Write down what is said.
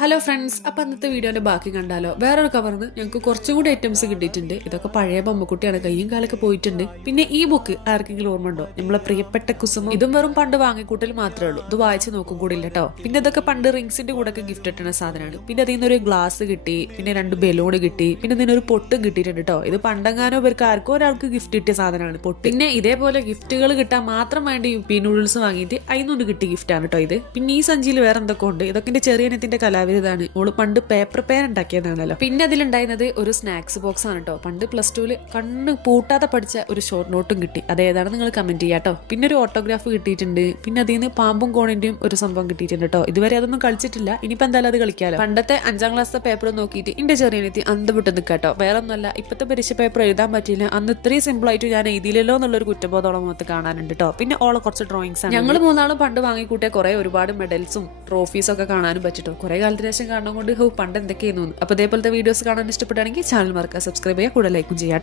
Hello friends, അപ്പൊ അന്നത്തെ വീഡിയോന്റെ ബാക്കി കണ്ടാലോ? വേറൊരു കവർന്ന് ഞങ്ങൾക്ക് കുറച്ചും കൂടി ഐറ്റംസ് കിട്ടിയിട്ടുണ്ട്. ഇതൊക്കെ പഴയ ബൊമ്മക്കുട്ടിയാണ്, കയ്യും കാലൊക്കെ പോയിട്ടുണ്ട്. പിന്നെ ഈ ബുക്ക് ആർക്കെങ്കിലും ഓർമ്മ ഉണ്ടോ? നമ്മളെ പ്രിയപ്പെട്ട കുസുമം. ഇതും വെറും പണ്ട് വാങ്ങിക്കൂട്ടൽ മാത്രമേ ഉള്ളൂ. ഇത് വായിച്ച് നോക്കും കൂടി ഇല്ല കേട്ടോ. പിന്നെ ഇതൊക്കെ പണ്ട് റിങ്സിന്റെ കൂടെ ഒക്കെ ഗിഫ്റ്റ് ഇട്ടുന്ന സാധനമാണ്. പിന്നെ അതിൽ നിന്നൊരു ഗ്ലാസ് കിട്ടി, പിന്നെ 2 ബലൂൺ കിട്ടി, പിന്നെ ഇതിനൊരു പൊട്ടും കിട്ടിയിട്ടുണ്ട് കേട്ടോ. ഇത് പണ്ടെങ്ങാനോ ഇവർക്ക് ആർക്കോ ഒരാൾക്ക് ഗിഫ്റ്റ് കിട്ടിയ സാധനമാണ് പൊട്ട്. പിന്നെ ഇതേപോലെ ഗിഫ്റ്റുകൾ കിട്ടാൻ മാത്രം വേണ്ടി യുപ്പി നൂഡിൽസ് വാങ്ങിയിട്ട് അതിനൊന്ന് കിട്ടിയ ഗിഫ്റ്റ് ആണ് കേട്ടോ ഇത്. പിന്നെ ഈ സഞ്ചിയിൽ വേറെ എന്തൊക്കെ ഉണ്ട്. ഇതൊക്കെ എന്റെ ചെറിയനത്തിന്റെ കലാവിരുതാണ്. ഓള് പണ്ട് പേപ്പർ പേൻ ഉണ്ടാക്കിയതാണല്ലോ. പിന്നെ അതിലുണ്ടായിരുന്നത് ഒരു സ്നാക്സ് ബോക്സ് ആണ് കേട്ടോ. പണ്ട് +2 കണ്ണ് പൂട്ടാതെ പഠിച്ച ഒരു ഷോർട്ട് നോട്ടും കിട്ടി. അതേതാണ് നിങ്ങൾ കമന്റ് ചെയ്യാട്ടോ. പിന്നെ ഒരു ഓട്ടോഗ്രാഫ് കിട്ടിയിട്ടുണ്ട്. പിന്നെ അതിൽ നിന്ന് പാമ്പും കോണിന്റെയും ഒരു സംഭവം കിട്ടിയിട്ടുണ്ട് കേട്ടോ. ഇതുവരെ അതൊന്നും കളിച്ചിട്ടില്ല. ഇനിയിപ്പോ എന്തായാലും അത് കളിക്കാലോ. പണ്ടത്തെ 5ാം ക്ലാസ്സിലെ പേപ്പർ നോക്കിയിട്ട് എന്റെ ചെറിയനെത്തി അന്തവിട്ട് നിൽക്കാട്ടോ. വേറെ ഒന്നല്ല, ഇപ്പത്തെ പരീക്ഷ പേപ്പർ എഴുതാൻ പറ്റിയില്ല. അന്ന് ഇത്രയും സിമ്പിൾ ആയിട്ട് ഞാൻ എഴുതിയില്ലല്ലോ എന്നുള്ളൊരു കുറ്റബോധോളം മുഖത്ത് കാണാനുണ്ട് കേട്ടോ. പിന്നെ ഓളെ കുറച്ച് ഡ്രോയിങ്സ് ആണ്. ഞങ്ങൾ 3 പണ്ട് വാങ്ങിക്കൂട്ടിയ കുറെ ഒരുപാട് മെഡൽസും ട്രോഫീസും ഒക്കെ കാണാനും പറ്റിട്ടോ. കുറെ കാലത്തിന് ശേഷം കാണുന്നത് കൊണ്ട് പണ്ട് എന്തൊക്കെയായിരുന്നു. അപ്പൊ ഇതേപോലത്തെ വീഡിയോസ് കാണാൻ ഇഷ്ടപ്പെടുകയാണെങ്കിൽ ചാനൽ മറക്കുക, സബ്സ്ക്രൈബ് ചെയ്യുക, കൂടെ ലൈക്കും ചെയ്യാം.